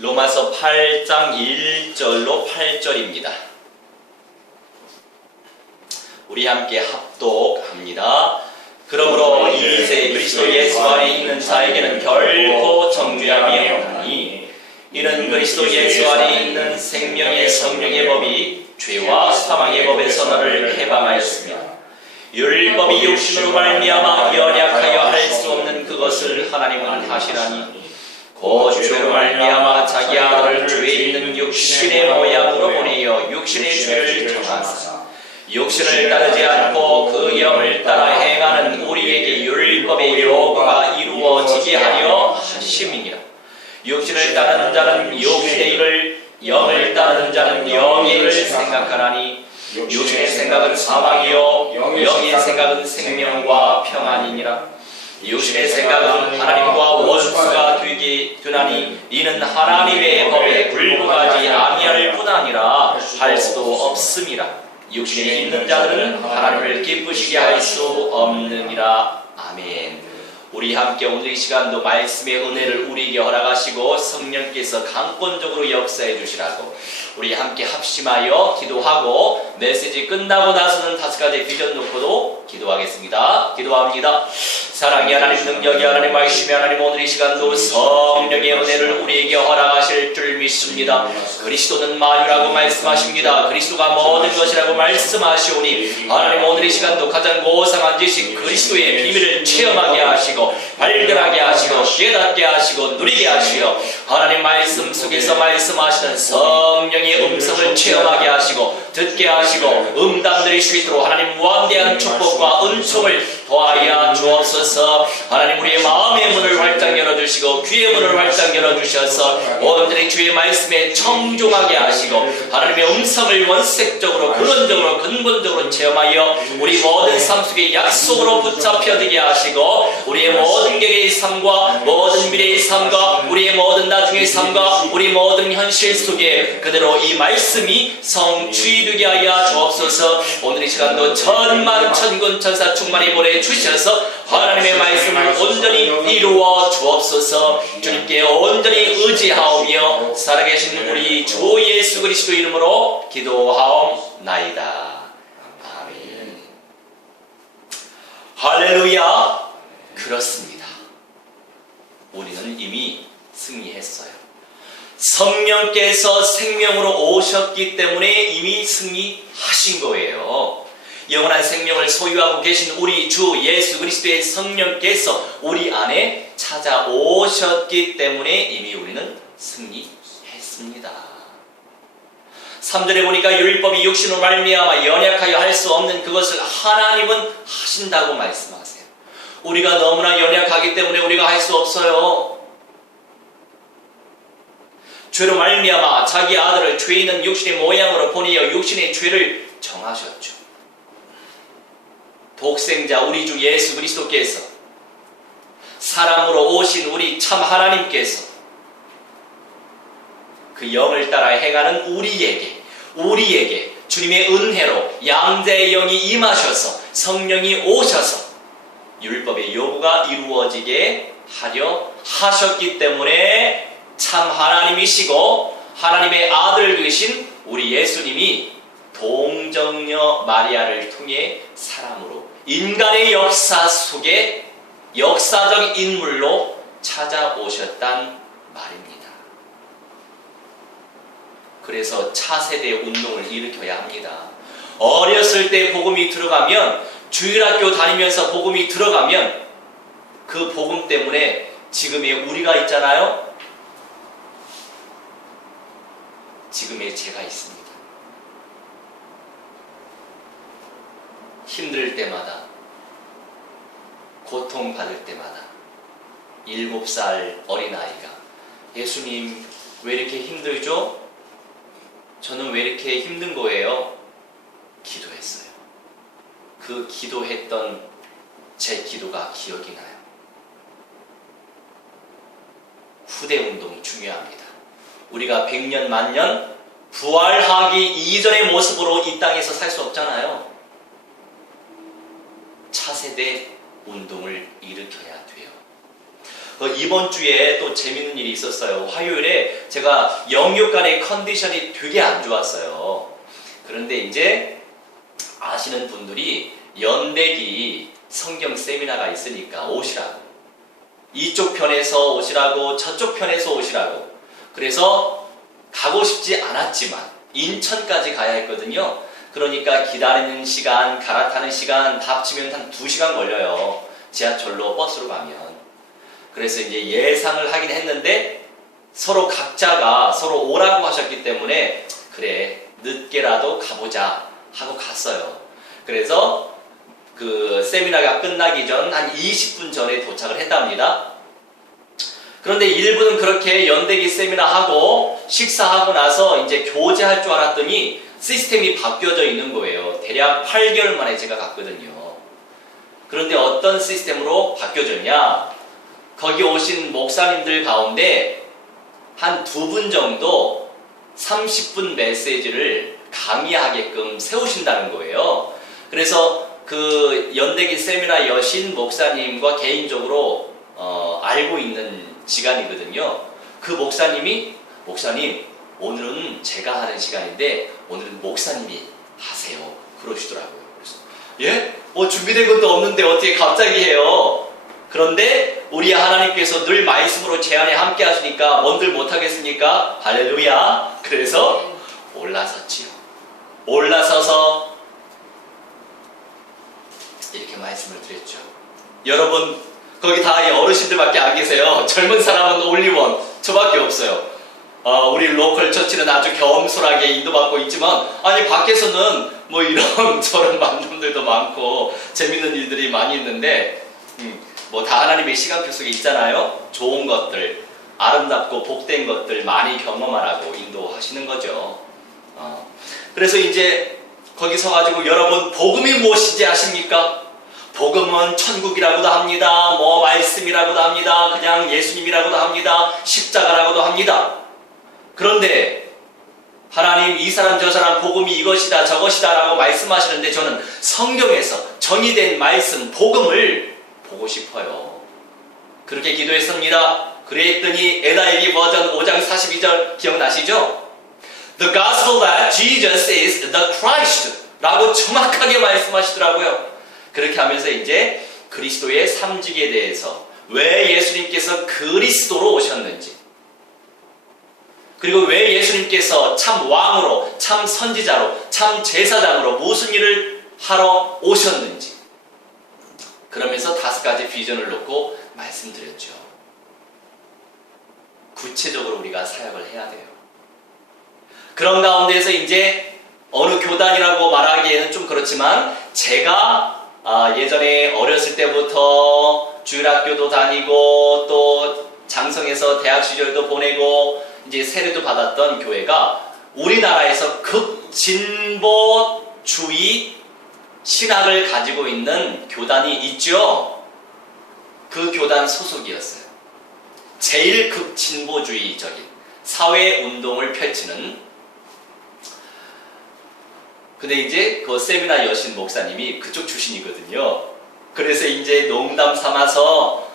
로마서 8장 1절로 8절입니다. 우리 함께 합독합니다. 그러므로 이제 그리스도 예수 안에 있는 자에게는 결코 정죄함이 없나니 이는 그리스도 예수 안에 있는 생명의 성령의 법이 죄와 사망의 법의 선언을 해방하였으며 율법이 육신으로 말미암아 연약하여 할 수 없는 그것을 하나님은 하시나니 곧 죄로 말미암아 자기 아들을 죄에 있는 육신의 모양으로 보내어 육신의 죄를 정하사 육신을 따르지 않고 그 영을 따라 행하는 우리에게 율법의 요구가 이루어지게 하려 하심이니라. 육신을 따르는 자는 육신의 일을, 영을 따르는 자는 영의 일을 생각하나니 육신의 생각은 사망이요 영의 생각은 생명과 평안이니라. 육신의 생각은 하나님과 원수가 되나니 이는 하나님의 법에 굴복하지 아니할 뿐 아니라 할 수도 없음이라. 육신에 있는 자들은 하나님을 기쁘시게 할 수 없느니라. 아멘. 우리 함께 오늘 이 시간도 말씀의 은혜를 우리에게 허락하시고 성령께서 강권적으로 역사해 주시라고 우리 함께 합심하여 기도하고 메시지 끝나고 나서는 5가지 비전 놓고도 기도하겠습니다. 기도합니다. 사랑의 하나님, 능력의 하나님, 말씀의 하나님, 오늘 이 시간도 성령의 은혜를 우리에게 허락하실 줄 믿습니다. 그리스도는 만유라고 말씀하십니다. 그리스도가 모든 것이라고 말씀하시오니 하나님, 오늘 이 시간도 가장 고상한 지식 그리스도의 비밀을 체험하게 하시고 발견하게 하시고 깨닫게 하시고 누리게 하시어 하나님 말씀 속에서 말씀하시는 성령의 음성을 체험하게 하시고 듣게 하시고 응답들이 수 있도록 하나님 무한대한 축복과 은총을 더하여 주옵소서. 하나님, 우리의 마음의 문을 활짝 열어주시고 귀의 문을 활짝 열어주셔서 온전히 주의 말씀에 청종하게 하시고 하나님의 음성을 원색적으로 근원적으로 근본적으로 체험하여 우리 모든 삶 속에 약속으로 붙잡혀들게 하시고 우리의 모든 계획의 삶과 모든 미래의 삶과 우리의 모든 나중의 삶과 우리 모든 현실 속에 그대로 이 말씀이 성취되게 하여 주옵소서. 오늘 이 시간도 천만 천군 천사 충만히 보내주셔서 하나님의 말씀을 온전히 이루어 주옵소서. 주님께 온전히 의지하오며 살아계신 우리 주 예수 그리스도 이름으로 기도하옵나이다. 아멘. 할렐루야. 그렇습니다. 우리는 이미 승리했어요. 성령께서 생명으로 오셨기 때문에 이미 승리하신 거예요. 영원한 생명을 소유하고 계신 우리 주 예수 그리스도의 성령께서 우리 안에 찾아오셨기 때문에 이미 우리는 승리했습니다. 3절에 보니까 율법이 육신으로 말미암아 연약하여 할 수 없는 그것을 하나님은 하신다고 말씀하세요. 우리가 너무나 연약하기 때문에 우리가 할 수 없어요. 죄로 말미암아 자기 아들을 죄 있는 육신의 모양으로 보내어 육신의 죄를 정하셨죠. 독생자 우리 주 예수 그리스도께서 사람으로 오신 우리 참 하나님께서 그 영을 따라 행하는 우리에게 주님의 은혜로 양자의 영이 임하셔서 성령이 오셔서 율법의 요구가 이루어지게 하려 하셨기 때문에 참 하나님이시고 하나님의 아들 되신 우리 예수님이 동정녀 마리아를 통해 사람으로 인간의 역사 속에 역사적 인물로 찾아오셨단 말입니다. 그래서 차세대 운동을 일으켜야 합니다. 어렸을 때 복음이 들어가면, 주일학교 다니면서 복음이 들어가면 그 복음 때문에 지금의 우리가 있잖아요. 지금의 제가 있습니다. 힘들 때마다, 고통받을 때마다 7살 어린아이가 예수님 왜 이렇게 힘들죠? 저는 왜 이렇게 힘든 거예요? 기도했어요. 그 기도했던 제 기도가 기억이 나요. 후대 운동 중요합니다. 우리가 100년 만년 부활하기 이전의 모습으로 이 땅에서 살 수 없잖아요. 차세대 운동을 일으켜야 돼요. 이번 주에 또 재밌는 일이 있었어요. 화요일에 제가 영육간의 컨디션이 되게 안 좋았어요. 그런데 이제 아시는 분들이 연대기 성경 세미나가 있으니까 오시라고. 이쪽 편에서 오시라고, 저쪽 편에서 오시라고. 그래서 가고 싶지 않았지만 인천까지 가야 했거든요. 그러니까 기다리는 시간, 갈아타는 시간 다 합치면 한 2시간 걸려요. 지하철로, 버스로 가면. 그래서 이제 예상을 하긴 했는데 서로 각자가 서로 오라고 하셨기 때문에 그래, 늦게라도 가보자 하고 갔어요. 그래서 그 세미나가 끝나기 전 한 20분 전에 도착을 했답니다. 그런데 일부는 그렇게 연대기 세미나 하고 식사하고 나서 이제 교제할 줄 알았더니 시스템이 바뀌어져 있는 거예요. 대략 8개월 만에 제가 갔거든요. 그런데 어떤 시스템으로 바뀌어졌냐? 거기 오신 목사님들 가운데 한 2분 정도 30분 메시지를 강의하게끔 세우신다는 거예요. 그래서 그 연대기 세미나 여신 목사님과 개인적으로 알고 있는 시간이거든요. 그 목사님이 목사님 오늘은 제가 하는 시간인데 오늘은 목사님이 하세요. 그러시더라고요. 그래서 예? 뭐 준비된 것도 없는데 어떻게 갑자기 해요? 그런데 우리 하나님께서 늘 말씀으로 제 안에 함께 하시니까 뭔들 못하겠습니까? 할렐루야. 그래서 올라섰지요. 올라서서 이렇게 말씀을 드렸죠. 여러분 거기 다 어르신들밖에 안 계세요. 젊은 사람은 올리원 저밖에 없어요. 우리 로컬 처치는 아주 겸손하게 인도받고 있지만 아니 밖에서는 뭐 이런 저런 만남들도 많고 재밌는 일들이 많이 있는데 뭐 다 하나님의 시간표 속에 있잖아요. 좋은 것들, 아름답고 복된 것들 많이 경험하라고 인도하시는 거죠. 그래서 이제 거기 서가지고 여러분 복음이 무엇인지 아십니까? 복음은 천국이라고도 합니다. 뭐 말씀이라고도 합니다. 그냥 예수님이라고도 합니다. 십자가라고도 합니다. 그런데 하나님 이 사람 저 사람 복음이 이것이다 저것이다 라고 말씀하시는데 저는 성경에서 정의된 말씀 복음을 보고 싶어요. 그렇게 기도했습니다. 그랬더니 NIV 버전 5장 42절 기억나시죠? The gospel that Jesus is the Christ 라고 정확하게 말씀하시더라고요. 그렇게 하면서 이제 그리스도의 삼직에 대해서 왜 예수님께서 그리스도로 오셨는지 그리고 왜 예수님께서 참 왕으로 참 선지자로 참 제사장으로 무슨 일을 하러 오셨는지 그러면서 5가지 비전을 놓고 말씀드렸죠. 구체적으로 우리가 사역을 해야 돼요. 그런 가운데서 이제 어느 교단이라고 말하기에는 좀 그렇지만 제가 예전에 어렸을 때부터 주일학교도 다니고 또 장성에서 대학 시절도 보내고 이제 세례도 받았던 교회가 우리나라에서 극진보주의 신학을 가지고 있는 교단이 있죠. 그 교단 소속이었어요. 제일 극진보주의적인 사회운동을 펼치는. 근데 이제 그 세미나 여신 목사님이 그쪽 출신이거든요. 그래서 이제 농담 삼아서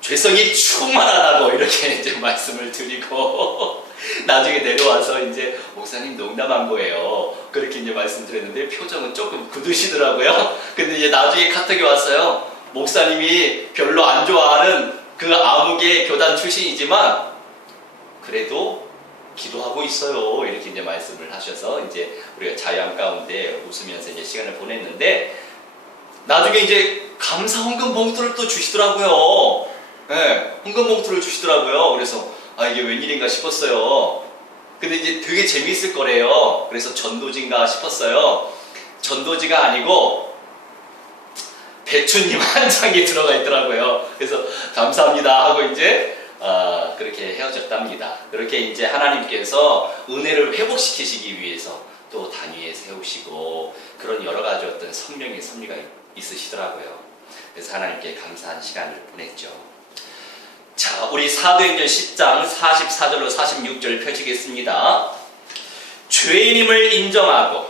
죄성이 충만하다고 이렇게 이제 말씀을 드리고 나중에 내려와서 이제 목사님 농담한 거예요. 그렇게 이제 말씀드렸는데 표정은 조금 굳으시더라고요. 근데 이제 나중에 카톡이 왔어요. 목사님이 별로 안 좋아하는 그 암흑의 교단 출신이지만 그래도 기도하고 있어요. 이렇게 이제 말씀을 하셔서 이제 우리가 자유함 가운데 웃으면서 이제 시간을 보냈는데 나중에 이제 감사 헌금 봉투를 또 주시더라고요. 네, 헌금 봉투를 주시더라고요. 그래서 이게 웬일인가 싶었어요. 근데 이제 되게 재미있을 거래요. 그래서 전도지인가 싶었어요. 전도지가 아니고 배추님 한 장이 들어가 있더라고요. 그래서 감사합니다 하고 이제 그렇게 헤어졌답니다. 그렇게 이제 하나님께서 은혜를 회복시키시기 위해서 또 단위에 세우시고 그런 여러 가지 어떤 성령의 섭리가 있으시더라고요. 그래서 하나님께 감사한 시간을 보냈죠. 자, 우리 사도행전 10장 44절로 46절 펼치겠습니다. 죄인임을 인정하고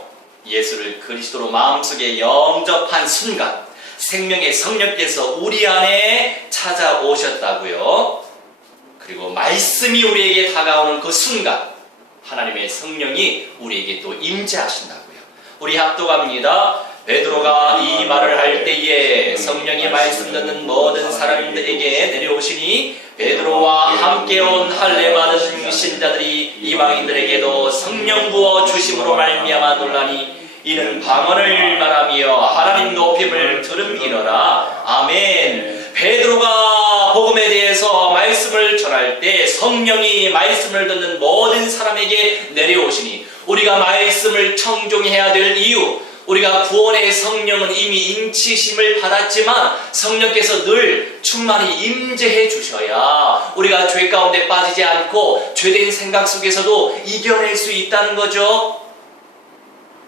예수를 그리스도로 마음속에 영접한 순간 생명의 성령께서 우리 안에 찾아오셨다고요. 그리고 말씀이 우리에게 다가오는 그 순간 하나님의 성령이 우리에게 또 임재하신다고요. 우리 합독합니다. 베드로가 이 말을 할 때에 성령이 말씀 듣는 모든 사람들에게 내려오시니 베드로와 함께 온 할례 받은 신자들이 이방인들에게도 성령 부어 주심으로 말미암아 놀라니 이는 방언을 말하며 하나님 높임을 들음이러라. 아멘. 베드로가 복음에 대해서 말씀을 전할 때 성령이 말씀을 듣는 모든 사람에게 내려오시니 우리가 말씀을 청종해야 될 이유, 우리가 구원의 성령은 이미 인치심을 받았지만 성령께서 늘 충만히 임재해 주셔야 우리가 죄 가운데 빠지지 않고 죄된 생각 속에서도 이겨낼 수 있다는 거죠.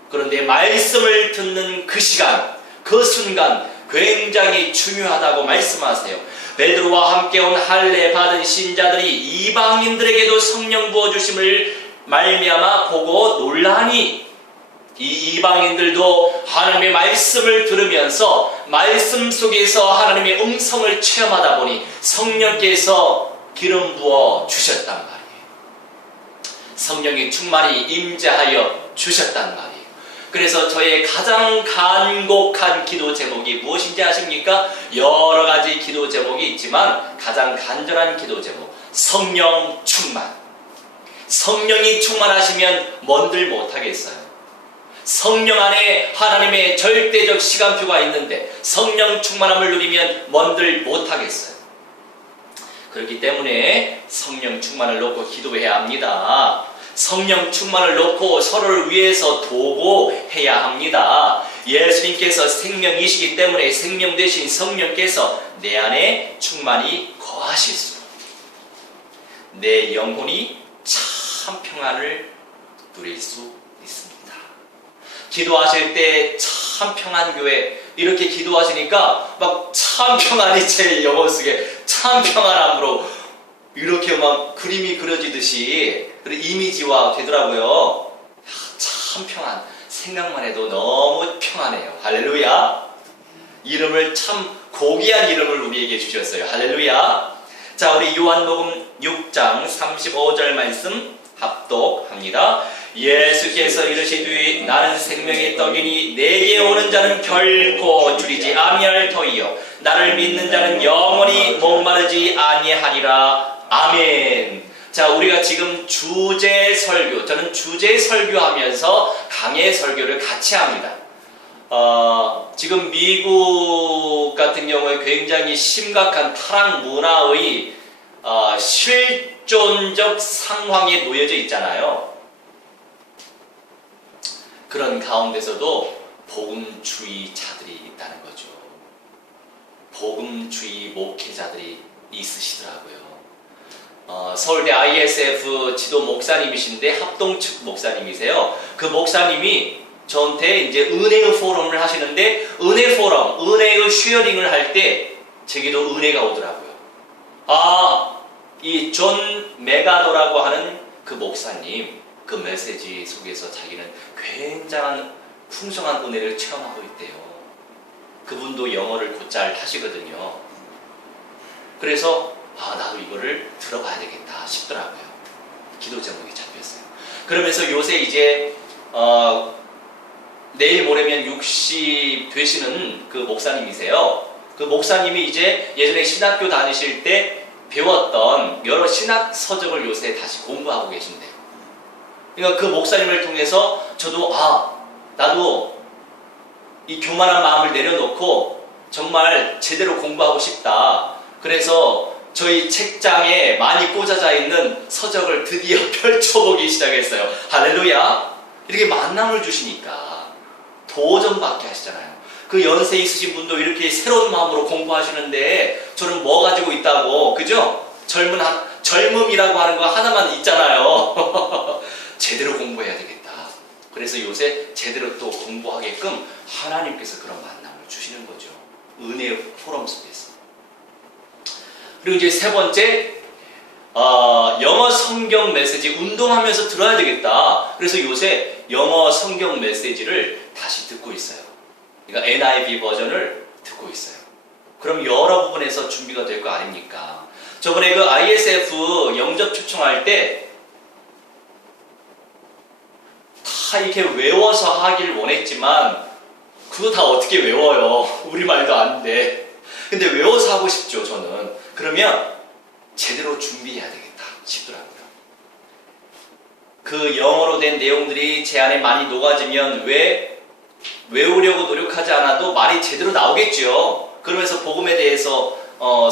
그런데 말씀을 듣는 그 시간, 그 순간 굉장히 중요하다고 말씀하세요. 베드로와 함께 온 할례 받은 신자들이 이방인들에게도 성령 부어주심을 말미암아 보고 놀라니 이 이방인들도 하나님의 말씀을 들으면서 말씀 속에서 하나님의 음성을 체험하다 보니 성령께서 기름 부어 주셨단 말이에요. 성령이 충만히 임재하여 주셨단 말이에요. 그래서 저의 가장 간곡한 기도 제목이 무엇인지 아십니까? 여러 가지 기도 제목이 있지만 가장 간절한 기도 제목, 성령 충만. 성령이 충만하시면 뭔들 못하겠어요. 성령 안에 하나님의 절대적 시간표가 있는데 성령 충만함을 누리면 뭔들 못하겠어요. 그렇기 때문에 성령 충만을 놓고 기도해야 합니다. 성령 충만을 놓고 서로를 위해서 도구해야 합니다. 예수님께서 생명이시기 때문에 생명 대신 성령께서 내 안에 충만히 거하실수록 내 영혼이 참 평안을 누릴 수 있습니다. 기도하실 때 참 평안 교회 이렇게 기도하시니까 막 참 평안이 제 영혼 속에 참 평안함으로 이렇게 막 그림이 그려지듯이 이미지화 되더라고요. 참 평안. 생각만 해도 너무 평안해요. 할렐루야. 이름을 참 고귀한 이름을 우리에게 주셨어요. 할렐루야. 자, 우리 요한복음 6장 35절 말씀 합독합니다. 예수께서 이르시되 나는 생명의 떡이니 내게 오는 자는 결코 줄이지 아니할 터이요 나를 믿는 자는 영원히 목마르지 아니하리라. 아멘. 자, 우리가 지금 주제 설교, 저는 주제 설교하면서 강해 설교를 같이 합니다. 지금 미국 같은 경우에 굉장히 심각한 타락 문화의 실존적 상황에 놓여져 있잖아요. 그런 가운데서도 복음주의자들이 있다는 거죠. 복음주의 목회자들이 있으시더라고요. 서울대 ISF 지도 목사님이신데 합동 측 목사님이세요. 그 목사님이 저한테 이제 은혜의 포럼을 하시는데 은혜 포럼, 은혜의 쉐어링을 할 때 제게도 은혜가 오더라고요. 이 존 메가도라고 하는 그 목사님 그 메시지 속에서 자기는 굉장한 풍성한 은혜를 체험하고 있대요. 그분도 영어를 곧잘 하시거든요. 그래서 나도 이거를 들어봐야 되겠다 싶더라고요. 기도 제목이 잡혔어요. 그러면서 요새 이제 내일 모레면 60 되시는 그 목사님이세요. 그 목사님이 이제 예전에 신학교 다니실 때 배웠던 여러 신학 서적을 요새 다시 공부하고 계신대요. 그러니까 그 목사님을 통해서 저도 나도 이 교만한 마음을 내려놓고 정말 제대로 공부하고 싶다. 그래서 저희 책장에 많이 꽂아져 있는 서적을 드디어 펼쳐보기 시작했어요. 할렐루야. 이렇게 만남을 주시니까 도전받게 하시잖아요. 그 연세 있으신 분도 이렇게 새로운 마음으로 공부하시는데 저는 뭐 가지고 있다고, 그죠? 젊음이라고 하는 거 하나만 있잖아요. 제대로 공부해야 되겠다. 그래서 요새 제대로 또 공부하게끔 하나님께서 그런 만남을 주시는 거죠. 은혜의 포럼 속에서. 그리고 이제 세 번째, 영어 성경 메시지 운동하면서 들어야 되겠다. 그래서 요새 영어 성경 메시지를 다시 듣고 있어요. 그러니까 NIV 버전을 듣고 있어요. 그럼 여러 부분에서 준비가 될 거 아닙니까? 저번에 그 ISF 영접 초청할 때 다 이렇게 외워서 하길 원했지만 그거 다 어떻게 외워요? 우리말도 안 돼. 근데 외워서 하고 싶죠, 저는. 그러면 제대로 준비해야 되겠다 싶더라고요. 그 영어로 된 내용들이 제 안에 많이 녹아지면 외우려고 노력하지 않아도 말이 제대로 나오겠죠. 그러면서 복음에 대해서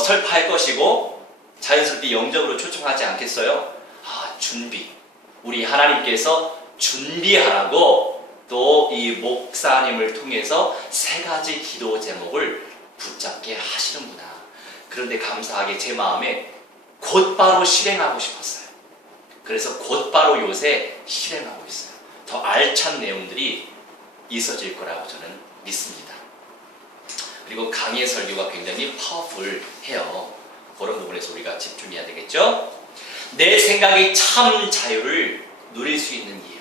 설파할 것이고 자연스럽게 영접으로 초청하지 않겠어요? 준비. 우리 하나님께서 준비하라고 또 이 목사님을 통해서 3가지 기도 제목을 붙잡게 하시는구나. 그런데 감사하게 제 마음에 곧바로 실행하고 싶었어요. 그래서 곧바로 요새 실행하고 있어요. 더 알찬 내용들이 있어질 거라고 저는 믿습니다. 그리고 강의 설교가 굉장히 파워풀해요. 그런 부분에서 우리가 집중해야 되겠죠? 내 생각이 참 자유를 누릴 수 있는 이유.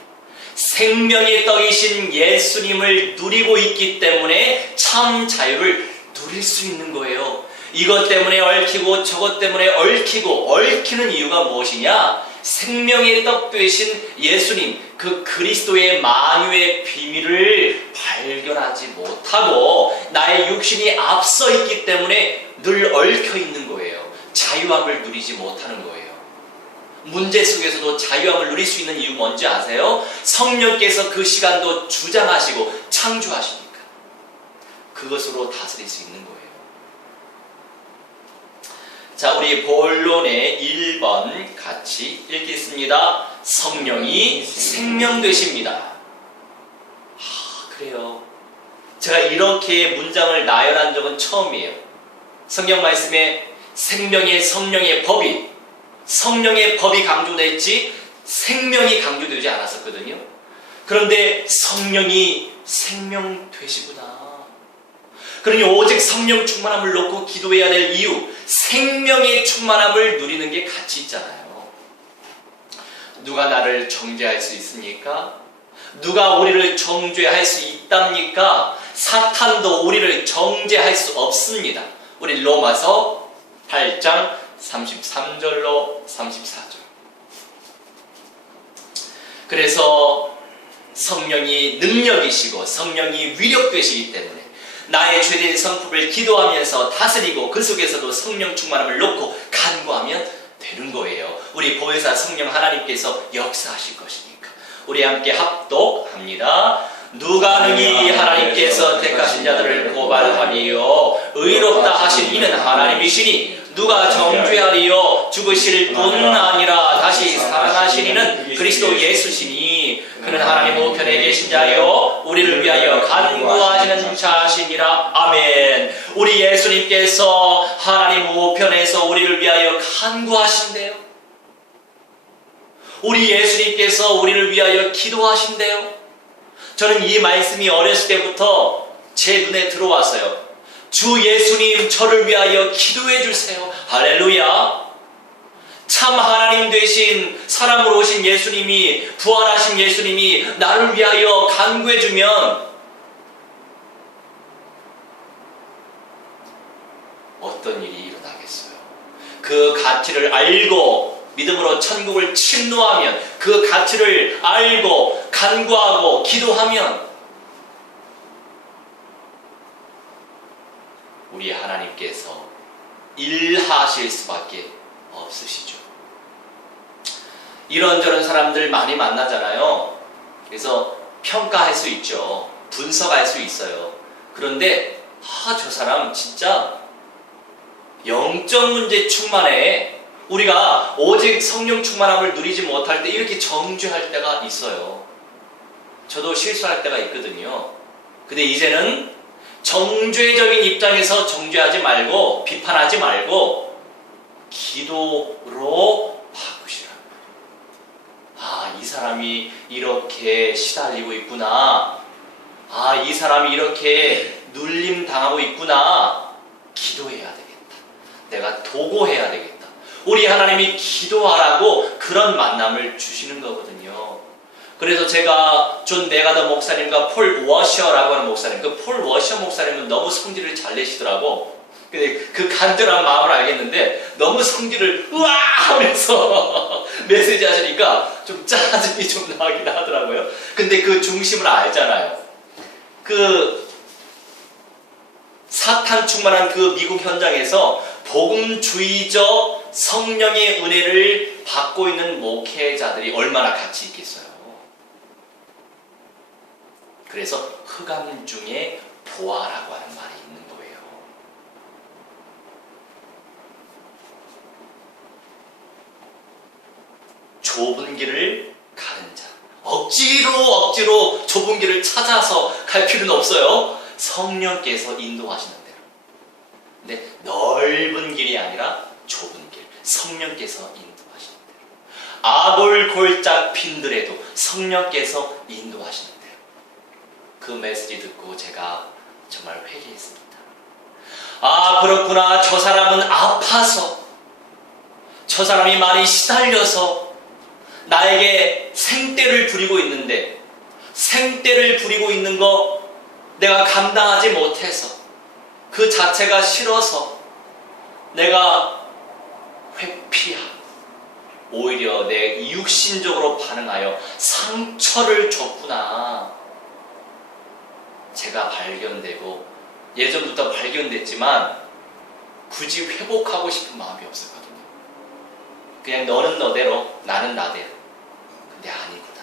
생명의 떡이신 예수님을 누리고 있기 때문에 참 자유를 누릴 수 있는 거예요. 이것 때문에 얽히고 저것 때문에 얽히는 이유가 무엇이냐? 생명의 떡 되신 예수님, 그 그리스도의 만유의 비밀을 발견하지 못하고 나의 육신이 앞서 있기 때문에 늘 얽혀 있는 거예요. 자유함을 누리지 못하는 거예요. 문제 속에서도 자유함을 누릴 수 있는 이유 뭔지 아세요? 성령께서 그 시간도 주장하시고 창조하시니까 그것으로 다스릴 수 있는 거예요. 자, 우리 본론의 1번 같이 읽겠습니다. 성령이 생명 되십니다. 그래요. 제가 이렇게 문장을 나열한 적은 처음이에요. 성경 말씀에 성령의 법이 강조됐지 생명이 강조되지 않았었거든요. 그런데 성령이 생명 되시구나. 그러니 오직 성령 충만함을 놓고 기도해야 될 이유, 생명의 충만함을 누리는 게 같이 있잖아요. 누가 나를 정죄할 수 있습니까? 누가 우리를 정죄할 수 있답니까? 사탄도 우리를 정죄할 수 없습니다. 우리 로마서 8장 33절로 34절. 그래서 성령이 능력이시고 성령이 위력되시기 때문에 나의 죄된 성품을 기도하면서 다스리고 그 속에서도 성령 충만함을 놓고 간구하면 되는 거예요. 우리 보혜사 성령 하나님께서 역사하실 것이니까. 우리 함께 합독합니다. 누가 능히 하나님께서 택하신 자들을 고발하리요 의롭다 하신 이는 하나님이시니 누가 정죄하리요 죽으실 뿐 아니라 다시 살아나신 이는 그리스도 예수시니 그는 하나님 우편에 계신 자요 우리를 위하여 간구하시는 자시니라. 아멘. 우리 예수님께서 하나님 우편에서 우리를 위하여 간구하신대요. 우리 예수님께서 우리를 위하여 기도하신대요. 저는 이 말씀이 어렸을 때부터 제 눈에 들어왔어요. 주 예수님 저를 위하여 기도해 주세요. 할렐루야. 참 하나님 되신 사람으로 오신 예수님이, 부활하신 예수님이 나를 위하여 간구해 주면 어떤 일이 일어나겠어요? 그 가치를 알고 믿음으로 천국을 침노하면, 그 가치를 알고 간구하고 기도하면 우리 하나님께서 일하실 수밖에 없으시죠. 이런저런 사람들 많이 만나잖아요. 그래서 평가할 수 있죠. 분석할 수 있어요. 그런데 저 사람 진짜 영적 문제 충만해. 우리가 오직 성령 충만함을 누리지 못할 때 이렇게 정죄할 때가 있어요. 저도 실수할 때가 있거든요. 근데 이제는 정죄적인 입장에서 정죄하지 말고 비판하지 말고 기도로 바꾸시라. 이 사람이 이렇게 시달리고 있구나. 이 사람이 이렇게 눌림 당하고 있구나. 기도해야 되겠다. 내가 도구해야 되겠다. 우리 하나님이 기도하라고 그런 만남을 주시는 거거든요. 그래서 제가 존 메가더 목사님과 폴 워셔라고 하는 목사님, 그 폴 워셔 목사님은 너무 성질을 잘 내시더라고. 근데 그 간절한 마음을 알겠는데 너무 성질을 으아 하면서 메시지 하시니까 좀 짜증이 좀 나긴 하더라고요. 근데 그 중심을 알잖아요. 그 사탄 충만한 그 미국 현장에서 복음주의적 성령의 은혜를 받고 있는 목회자들이 얼마나 가치 있겠어요. 그래서 흑암 중에 보아라고 하는 말이 있는 거예요. 좁은 길을 가는 자. 억지로 좁은 길을 찾아서 갈 필요는 없어요. 성령께서 인도하시는 대로. 근데 넓은 길이 아니라 좁은 길. 성령께서 인도하시는 대로. 아골골짝 핀들에도 성령께서 인도하시는 대로. 그 메시지 듣고 제가 정말 회개했습니다. 아, 그렇구나. 저 사람은 아파서, 저 사람이 많이 시달려서 나에게 생떼를 부리고 있는데, 생떼를 부리고 있는 거 내가 감당하지 못해서, 그 자체가 싫어서 내가 회피하고 오히려 내 육신적으로 반응하여 상처를 줬구나. 제가 발견되고 예전부터 발견됐지만 굳이 회복하고 싶은 마음이 없었거든요. 그냥 너는 너대로 나는 나대로. 근데 아니구나.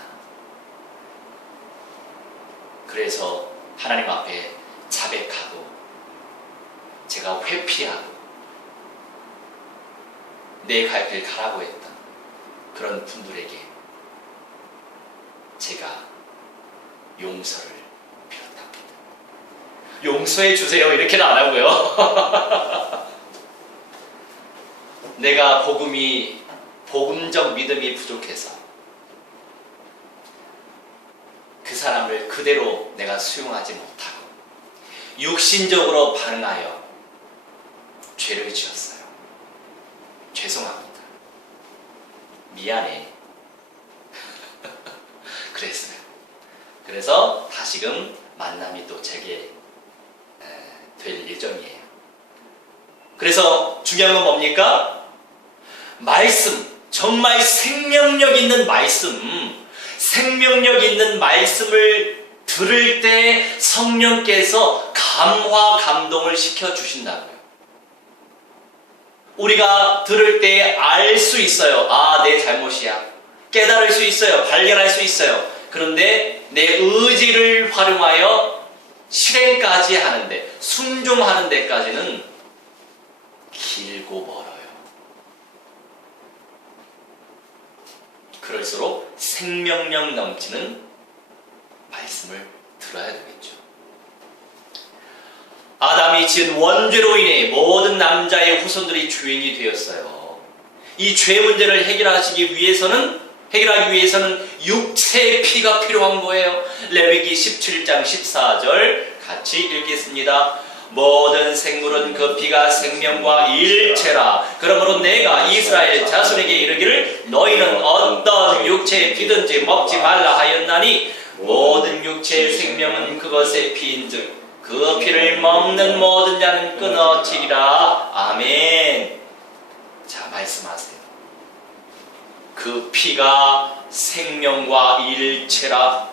그래서 하나님 앞에 자백하고 제가 회피하고 내 갈 길 가라고 했던 그런 분들에게 제가 용서를 빌었답니다. 용서해 주세요 이렇게는 안 하고요. 내가 복음적 믿음이 부족해서 그 사람을 그대로 내가 수용하지 못하고 육신적으로 반응하여 죄를 지었어요. 죄송합니다. 미안해. 그랬어요. 그래서 다시금 만남이 또 재개될 예정이에요. 그래서 중요한 건 뭡니까? 말씀, 정말 생명력 있는 말씀, 생명력 있는 말씀을 들을 때 성령께서 감화 감동을 시켜주신다고요. 우리가 들을 때 알 수 있어요. 아, 내 잘못이야. 깨달을 수 있어요. 발견할 수 있어요. 그런데 내 의지를 활용하여 실행까지 하는데, 순종하는 데까지는 길고 멀어요. 그럴수록 생명력 넘치는 말씀을 들어야 되겠죠. 아담이 지은 원죄로 인해 모든 남자의 후손들이 죄인이 되었어요. 이 죄 문제를 해결하기 위해서는 육체의 피가 필요한 거예요. 레위기 17장 14절 같이 읽겠습니다. 모든 생물은 그 피가 생명과 일체라. 그러므로 내가 이스라엘 자손에게 이르기를 너희는 어떤 육체의 피든지 먹지 말라 하였나니 모든 육체의 생명은 그것의 피인즉 그 피를 먹는 모든 자는 끊어지리라. 아멘. 자, 말씀하세요. 그 피가 생명과 일체라.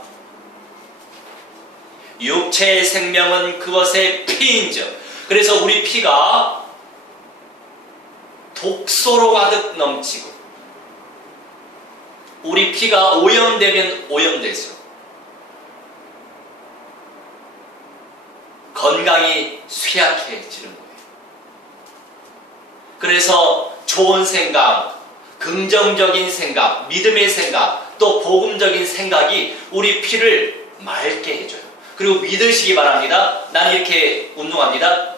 육체의 생명은 그것의 피인즉. 그래서 우리 피가 독소로 가득 넘치고 우리 피가 오염되면 오염될수록 건강이 쇠약해지는 거예요. 그래서 좋은 생각, 긍정적인 생각, 믿음의 생각, 또 복음적인 생각이 우리 피를 맑게 해줘요. 그리고 믿으시기 바랍니다. 난 이렇게 운동합니다.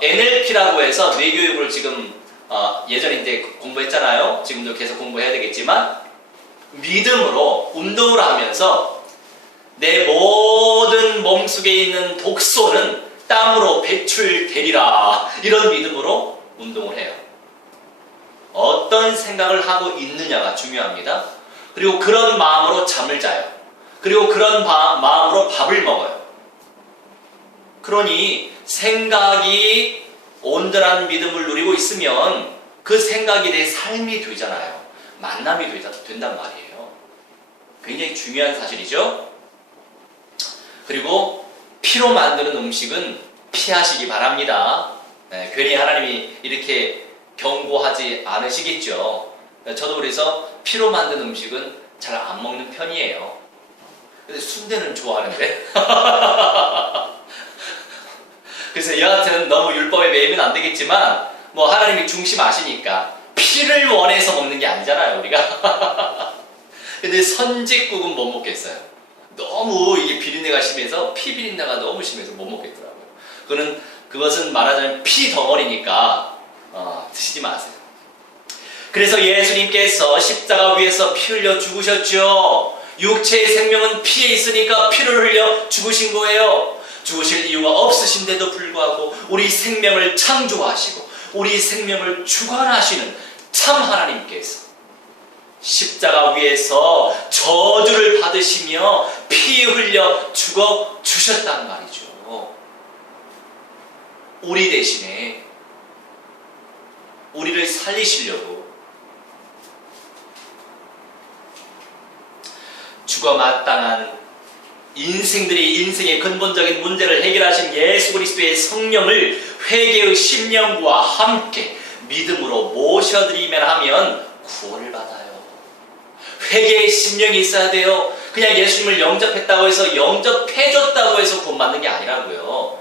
NLP라고 해서 뇌교육을 지금 예전에 이제 공부했잖아요. 지금도 계속 공부해야 되겠지만 믿음으로 운동을 하면서 내 모든 몸속에 있는 독소는 땀으로 배출되리라. 이런 믿음으로 운동을 해요. 어떤 생각을 하고 있느냐가 중요합니다. 그리고 그런 마음으로 잠을 자요. 그리고 그런 마음으로 밥을 먹어요. 그러니 생각이 온전한 믿음을 누리고 있으면 그 생각이 내 삶이 되잖아요. 만남이 된단 말이에요. 굉장히 중요한 사실이죠. 그리고 피로 만드는 음식은 피하시기 바랍니다. 괜히 하나님이 이렇게 경고하지 않으시겠죠. 저도 그래서 피로 만든 음식은 잘 안 먹는 편이에요. 근데 순대는 좋아하는데. 그래서 여하튼 너무 율법에 매이면 안 되겠지만 뭐 하나님이 중심 아시니까 피를 원해서 먹는 게 아니잖아요, 우리가. 근데 선짓국은 못 먹겠어요. 너무 이게 비린내가 심해서 피 비린내가 너무 심해서 못 먹겠더라고요. 그것은 말하자면 피 덩어리니까 드시지 마세요. 그래서 예수님께서 십자가 위에서 피 흘려 죽으셨죠. 육체의 생명은 피에 있으니까 피를 흘려 죽으신 거예요. 죽으실 이유가 없으신데도 불구하고 우리 생명을 창조하시고 우리 생명을 주관하시는 참 하나님께서 십자가 위에서 저주를 받으시며 피 흘려 죽어 주셨단 말이죠. 우리 대신에 우리를 살리시려고 죽어 마땅한 인생의 근본적인 문제를 해결하신 예수 그리스도의 성령을 회개의 심령과 함께 믿음으로 모셔드리면 하면 구원을 받아요. 회개의 심령이 있어야 돼요. 그냥 예수님을 영접했다고 해서 영접해줬다고 해서 구원받는 게 아니라고요.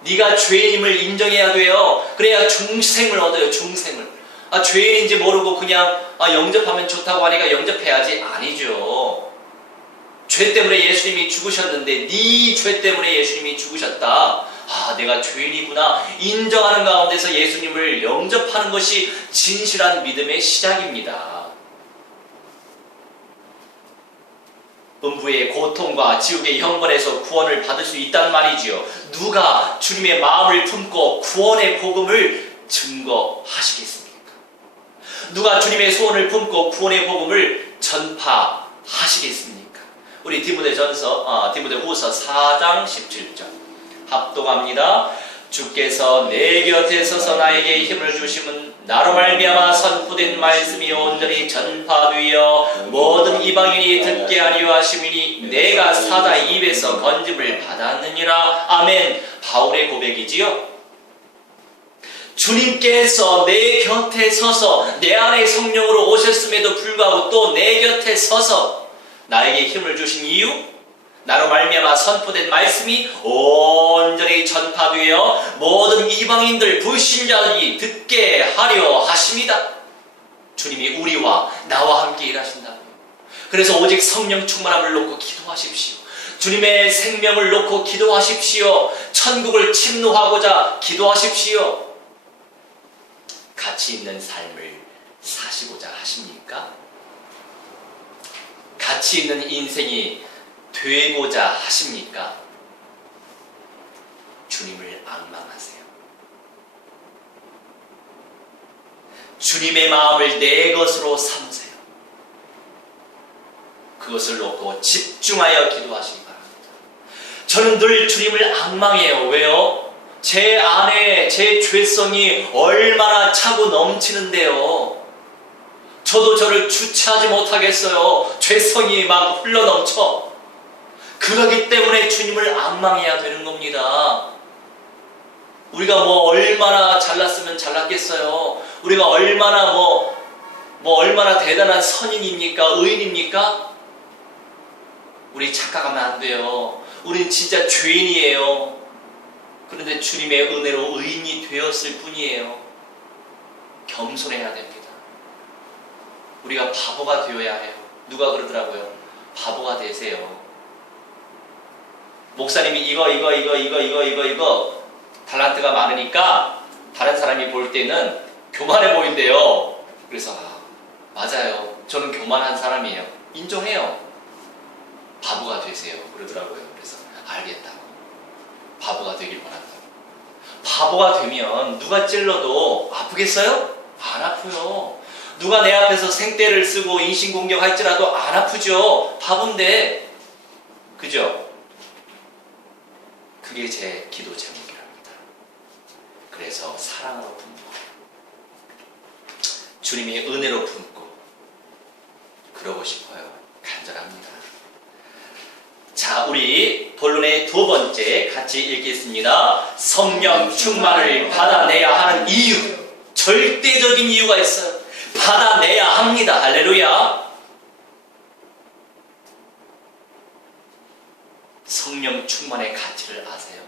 네가 죄인임을 인정해야 돼요. 그래야 중생을 얻어요. 중생을. 죄인인지 모르고 그냥 영접하면 좋다고 하니까 영접해야지. 아니죠. 죄 때문에 예수님이 죽으셨는데 네 죄 때문에 예수님이 죽으셨다. 내가 죄인이구나 인정하는 가운데서 예수님을 영접하는 것이 진실한 믿음의 시작입니다. 음부의 고통과 지옥의 형벌에서 구원을 받을 수 있단 말이지요. 누가 주님의 마음을 품고 구원의 복음을 증거하시겠습니까? 누가 주님의 소원을 품고 구원의 복음을 전파하시겠습니까? 우리 디모데후서 4장 17절 합독합니다. 주께서 내 곁에 서서 나에게 힘을 주심은 나로 말미암아 선포된 말씀이 온전히 전파되어 모든 이방인이 듣게 하려 하심이니 내가 사자 입에서 건짐을 받았느니라. 아멘. 바울의 고백이지요. 주님께서 내 곁에 서서 내 안에 성령으로 오셨음에도 불구하고 또 내 곁에 서서 나에게 힘을 주신 이유, 나로 말미암아 선포된 말씀이 온전히 전파되어 모든 이방인들 불신자들이 듣게 하려 하십니다. 주님이 우리와 나와 함께 일하신다고요. 그래서 오직 성령 충만함을 놓고 기도하십시오. 주님의 생명을 놓고 기도하십시오. 천국을 침노하고자 기도하십시오. 가치 있는 삶을 사시고자 하십니까? 가치 있는 인생이 되고자 하십니까? 주님을 앙망하세요. 주님의 마음을 내 것으로 삼으세요. 그것을 놓고 집중하여 기도하시기 바랍니다. 저는 늘 주님을 앙망해요. 왜요? 제 안에 제 죄성이 얼마나 차고 넘치는데요. 저도 저를 주체하지 못하겠어요. 죄성이 막 흘러넘쳐. 그러기 때문에 주님을 앙망해야 되는 겁니다. 우리가 얼마나 잘났으면 잘났겠어요. 우리가 얼마나 얼마나 대단한 선인입니까? 의인입니까? 우리 착각하면 안 돼요. 우린 진짜 죄인이에요. 그런데 주님의 은혜로 의인이 되었을 뿐이에요. 겸손해야 됩니다. 우리가 바보가 되어야 해요. 누가 그러더라고요. 바보가 되세요. 목사님이 이거 달란트가 많으니까 다른 사람이 볼 때는 교만해 보인대요. 그래서 맞아요. 저는 교만한 사람이에요. 인정해요. 바보가 되세요. 그러더라고요. 그래서 알겠다고. 바보가 되길 바란다고. 바보가 되면 누가 찔러도 아프겠어요? 안 아프요. 누가 내 앞에서 생떼를 쓰고 인신공격할지라도 안 아프죠. 바본데. 그죠? 그게 제 기도 제목이랍니다. 그래서 사랑으로 품고 주님의 은혜로 품고 그러고 싶어요. 간절합니다. 자, 우리 본론의 두 번째 같이 읽겠습니다. 성령 충만을 받아내야 하는 이유, 절대적인 이유가 있어요. 받아내야 합니다. 할렐루야. 성령 충만의 가치를 아세요?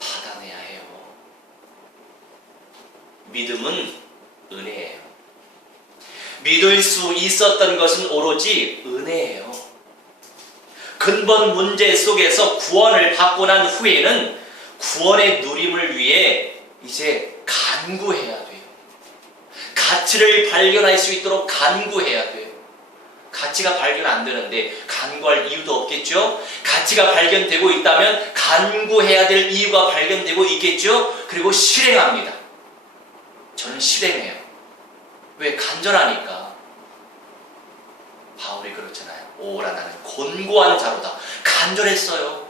받아내야 해요. 믿음은 은혜예요. 믿을 수 있었던 것은 오로지 은혜예요. 근본 문제 속에서 구원을 받고 난 후에는 구원의 누림을 위해 이제 간구해야 돼요. 가치를 발견할 수 있도록 간구해야 돼요. 가치가 발견 안 되는데 간구할 이유도 없겠죠? 가치가 발견되고 있다면 간구해야 될 이유가 발견되고 있겠죠? 그리고 실행합니다. 저는 실행해요. 왜? 간절하니까. 바울이 그렇잖아요. 오라 나는 곤고한 자로다. 간절했어요.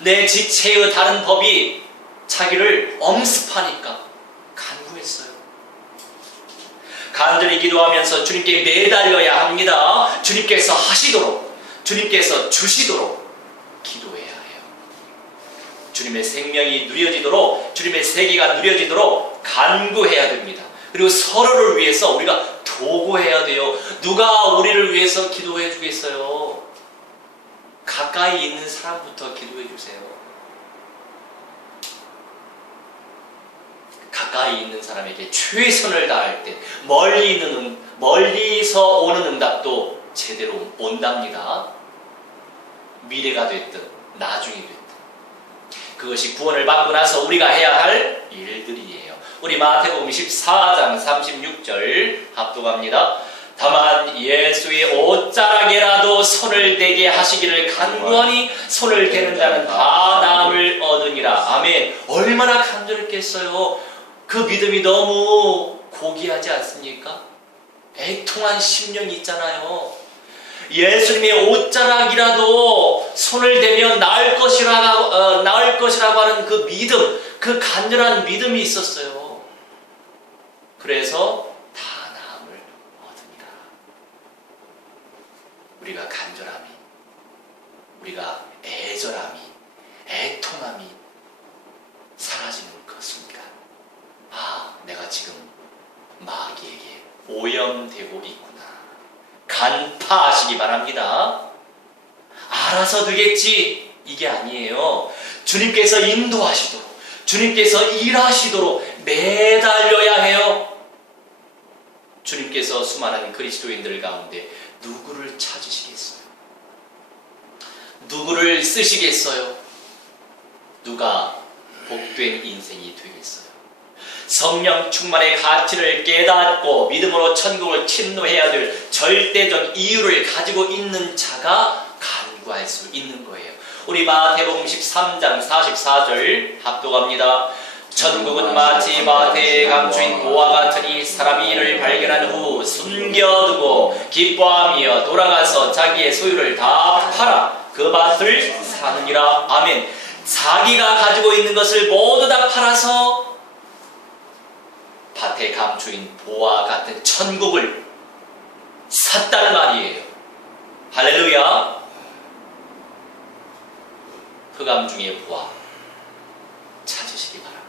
내 지체의 다른 법이 자기를 엄습하니까 간구했어요. 간절히 기도하면서 주님께 매달려야 합니다. 주님께서 하시도록, 주님께서 주시도록 기도해야 해요. 주님의 생명이 누려지도록, 주님의 세계가 누려지도록 간구해야 됩니다. 그리고 서로를 위해서 우리가 도구해야 돼요. 누가 우리를 위해서 기도해 주겠어요? 가까이 있는 사람부터 기도해 주세요. 가까이 있는 사람에게 최선을 다할 때 멀리서 오는 응답도 제대로 온답니다. 미래가 됐든 나중이 됐든 그것이 구원을 받고 나서 우리가 해야 할 일들이에요. 우리 마태복음 14장 36절 합독합니다. 다만 예수의 옷자락에라도 손을 대게 하시기를 간구하니 손을 대는 자는 다 나음을 얻으니라. 아멘. 얼마나 간절했겠어요. 그 믿음이 너무 고귀하지 않습니까? 애통한 심령이 있잖아요. 예수님의 옷자락이라도 손을 대면 나을 것이라고 하는 그 믿음, 그 간절한 믿음이 있었어요. 그래서 다 나음을 얻으니라. 우리가 간절함이, 우리가 애절함이, 애통함이 사라지는 그 순간, 아, 내가 지금 마귀에게 오염되고 있구나. 간파하시기 바랍니다. 알아서 되겠지, 이게 아니에요. 주님께서 인도하시도록, 주님께서 일하시도록 매달려야 해요. 주님께서 수많은 그리스도인들 가운데 누구를 찾으시겠어요? 누구를 쓰시겠어요? 누가 복된 인생이 되겠어요? 성령 충만의 가치를 깨닫고 믿음으로 천국을 침노해야 될 절대적 이유를 가지고 있는 자가 간구할 수 있는 거예요. 우리 마태복음 13장 44절 합독합니다. 천국은 마치 밭에 감추인 보화 같으니 사람이 이를 발견한 후 숨겨두고 기뻐하며 돌아가서 자기의 소유를 다 팔아 그 밭을 사느니라. 아멘. 자기가 가지고 있는 것을 모두 다 팔아서 밭에 감추인 보화 같은 천국을 샀단 말이에요. 할렐루야. 흑암 중의 보화 찾으시기 바랍니다.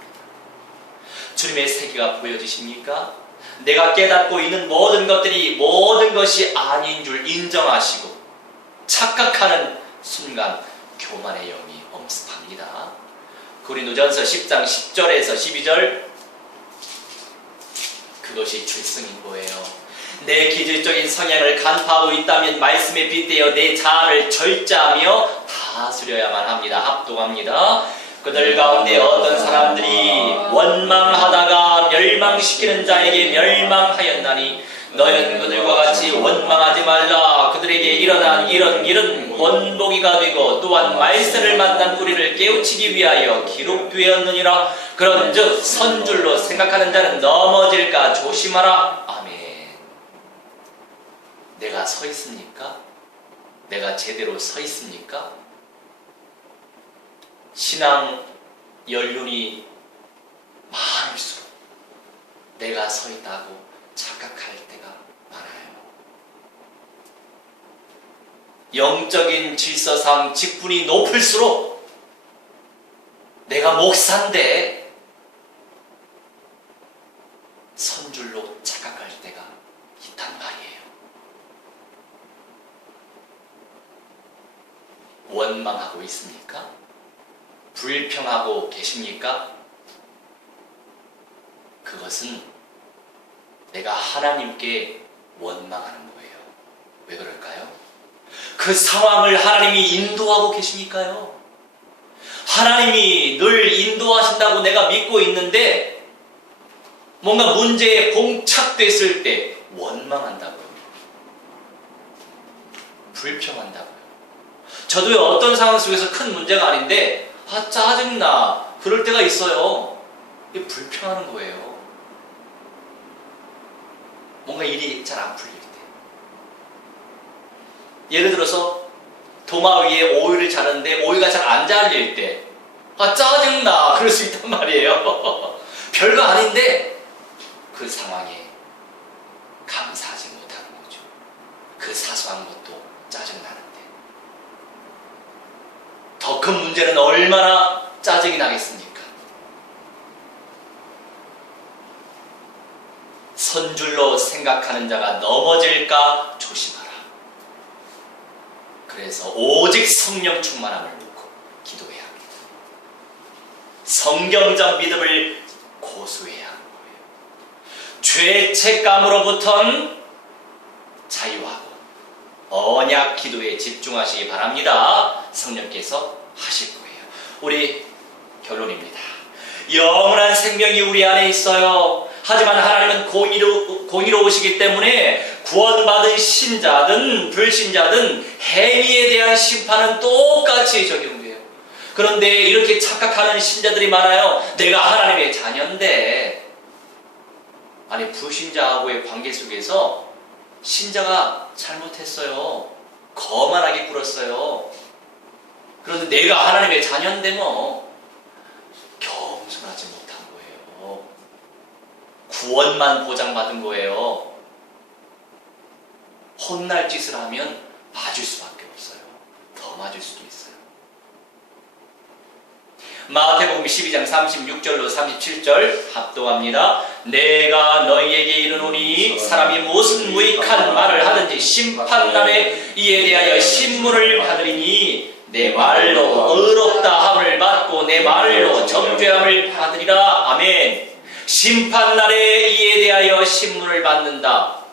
주님의 세계가 보여지십니까? 내가 깨닫고 있는 모든 것들이 모든 것이 아닌 줄 인정하시고 착각하는 순간 교만의 영이 엄습합니다. 고린도전서 10장 10절에서 12절, 그것이 출승인 거예요. 내 기질적인 성향을 간파하고 있다면 말씀에 빗대어 내 자아를 절제하며 다스려야만 합니다. 합독합니다. 그들 가운데 어떤 사람들이 원망하다가 멸망시키는 자에게 멸망하였나니 너희는 그들과 같이 원망하지 말라. 그들에게 일어난 이런 원복이가 되고 또한 말세를 만난 우리를 깨우치기 위하여 기록되었느니라. 그런즉 선줄로 생각하는 자는 넘어질까 조심하라. 아멘. 내가 서 있습니까? 내가 제대로 서 있습니까? 신앙 연륜이 내가 서 있다고 착각할 때가 많아요. 영적인 질서상 직분이 높을수록 내가 목사인데 선줄로 착각할 때가 있단 말이에요. 원망하고 있습니까? 불평하고 계십니까? 그것은 내가 하나님께 원망하는 거예요. 왜 그럴까요? 그 상황을 하나님이 인도하고 계시니까요. 하나님이 늘 인도하신다고 내가 믿고 있는데 뭔가 문제에 봉착됐을 때 원망한다고요. 불평한다고요. 저도 어떤 상황 속에서 큰 문제가 아닌데 짜증나 그럴 때가 있어요. 이게 불평하는 거예요. 뭔가 일이 잘 안 풀릴 때. 예를 들어서 도마 위에 오이를 자르는데 오이가 잘 안 잘릴 때 짜증나 그럴 수 있단 말이에요. 별거 아닌데 그 상황에 감사하지 못하는 거죠. 그 사소한 것도 짜증나는데 더 큰 문제는 얼마나 짜증이 나겠습니까? 선줄로 생각하는 자가 넘어질까 조심하라. 그래서 오직 성령 충만함을 놓고 기도해야 합니다. 성경적 믿음을 고수해야 하는 거예요. 죄책감으로부터는 자유하고 언약 기도에 집중하시기 바랍니다. 성령께서 하실 거예요. 우리 결론입니다. 영원한 생명이 우리 안에 있어요. 하지만 하나님은 공의로우시기 때문에 구원받은 신자든 불신자든 행위에 대한 심판은 똑같이 적용돼요. 그런데 이렇게 착각하는 신자들이 많아요. 내가 하나님의 자녀인데, 아니 불신자하고의 관계 속에서 신자가 잘못했어요. 거만하게 굴었어요. 그런데 내가 하나님의 자녀인데 뭐 겸손하지 못한 거예요. 구원만 보장받은 거예요. 혼날 짓을 하면 맞을 수밖에 없어요. 더 맞을 수도 있어요. 마태복음 12장 36절로 37절 합독합니다. 내가 너희에게 이르노니 사람이 무슨 무익한 말을 하든지 심판날에 이에 대하여 신문을 받으리니 내 말로 의롭다 함을 받고 내 말로 정죄함을 받으리라. 아멘. 심판날에 이에 대하여 신문을 받는다.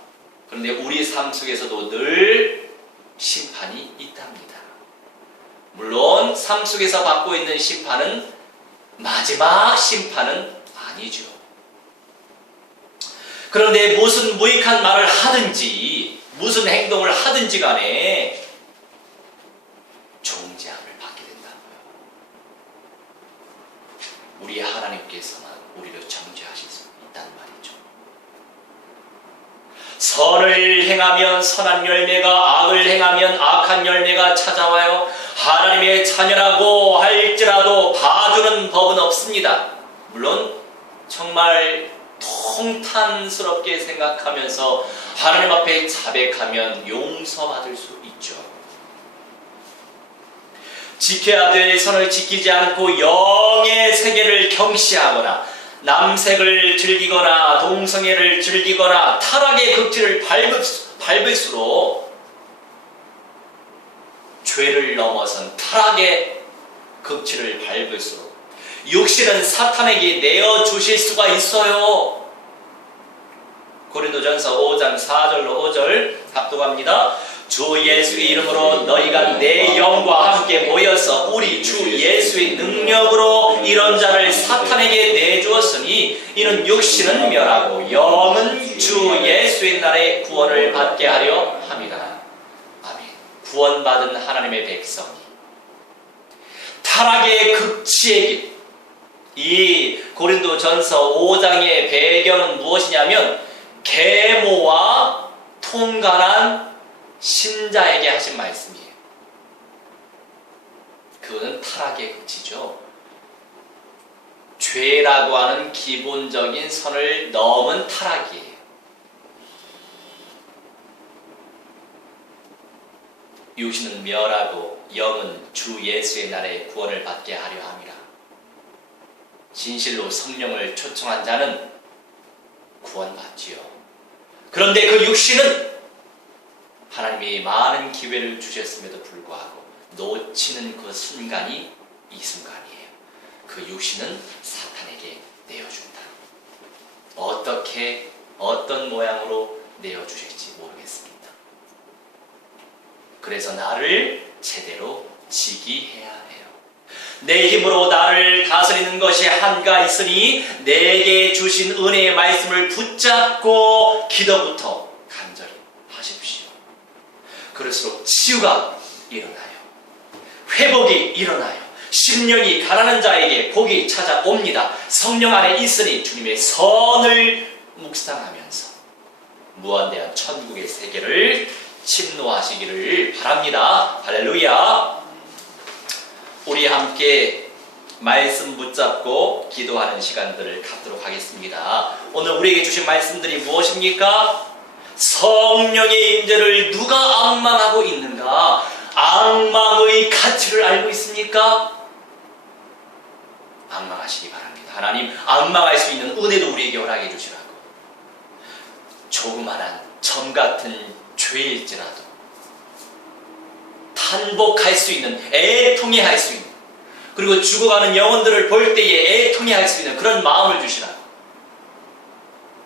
그런데 우리 삶 속에서도 늘 심판이 있답니다. 물론 삶 속에서 받고 있는 심판은 마지막 심판은 아니죠. 그런데 무슨 무익한 말을 하든지 무슨 행동을 하든지 간에 정죄함을 받게 된다고요. 우리 하나님께서만 우리를 정죄하실 수 있단 말이죠. 선을 행하면 선한 열매가, 악을 행하면 악한 열매가 찾아와요. 하나님의 자녀라고 할지라도 봐주는 법은 없습니다. 물론 정말 통탄스럽게 생각하면서 하나님 앞에 자백하면 용서받을 수 있죠. 지켜야 될 선을 지키지 않고 영의 세계를 경시하거나 남색을 즐기거나 동성애를 즐기거나 타락의 극치를 밟을수록 죄를 넘어선 타락의 극치를 밟을수록 육신은 사탄에게 내어주실 수가 있어요. 고린도전서 5장 4절로 5절 합독합니다. 주 예수의 이름으로 너희가 내 영과 함께 모여서 우리 주 예수의 능력으로 이런 자를 사탄에게 내주었으니 이는 육신은 멸하고 영은 주 예수의 날에 구원을 받게 하려 함이라. 아멘. 구원받은 하나님의 백성이 타락의 극치의 길, 이 고린도전서 5장의 배경은 무엇이냐면 계모와 통관한 신자에게 하신 말씀이에요. 그거는 타락의 극치죠. 죄라고 하는 기본적인 선을 넘은 타락이에요. 육신은 멸하고 영은 주 예수의 날에 구원을 받게 하려 함이라. 진실로 성령을 초청한 자는 구원받지요. 그런데 그 육신은 하나님이 많은 기회를 주셨음에도 불구하고 놓치는 그 순간이 이 순간이에요. 그 육신은 사탄에게 내어준다. 어떻게 어떤 모양으로 내어주실지 모르겠습니다. 그래서 나를 제대로 지기해야 해요. 내 힘으로 나를 다스리는 것이 한가 있으니 내게 주신 은혜의 말씀을 붙잡고 기도부터 간절히 하십시오. 그럴수록 치유가 일어나요. 회복이 일어나요. 심령이 가난한 자에게 복이 찾아옵니다. 성령 안에 있으니 주님의 선을 묵상하면서 무한대한 천국의 세계를 침노하시기를 바랍니다. 할렐루야. 우리 함께 말씀 붙잡고 기도하는 시간들을 갖도록 하겠습니다. 오늘 우리에게 주신 말씀들이 무엇입니까? 성령의 임재를 누가 앙망하고 있는가? 앙망의 가치를 알고 있습니까? 앙망하시기 바랍니다. 하나님, 앙망할 수 있는 은혜도 우리에게 허락해 주시라고. 조그만한 점 같은 죄일지라도 탄복할 수 있는, 애통해 할 수 있는, 그리고 죽어가는 영혼들을 볼 때에 애통해 할 수 있는 그런 마음을 주시라고.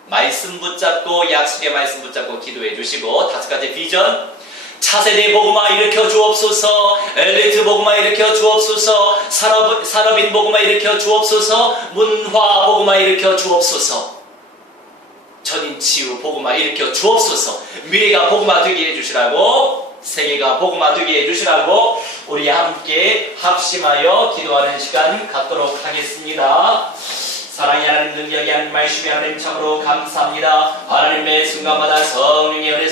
말씀 붙잡고, 약속의 말씀 붙잡고 기도해 주시고, 5가지 비전, 차세대 복음화 일으켜 주옵소서, 엘리트 복음화 일으켜 주옵소서, 산업인 복음화 일으켜 주옵소서, 문화 복음화 일으켜 주옵소서, 전인 치유 복음화 일으켜 주옵소서, 미래가 복음화 되게 해주시라고, 세계가 복음화 되게 해주시라고 우리 함께 합심하여 기도하는 시간 갖도록 하겠습니다. 사랑의 하나님, 능력의 하나님, 말씀의 하나님, 참으로 감사합니다. 하나님의 순간마다 성령의 은혜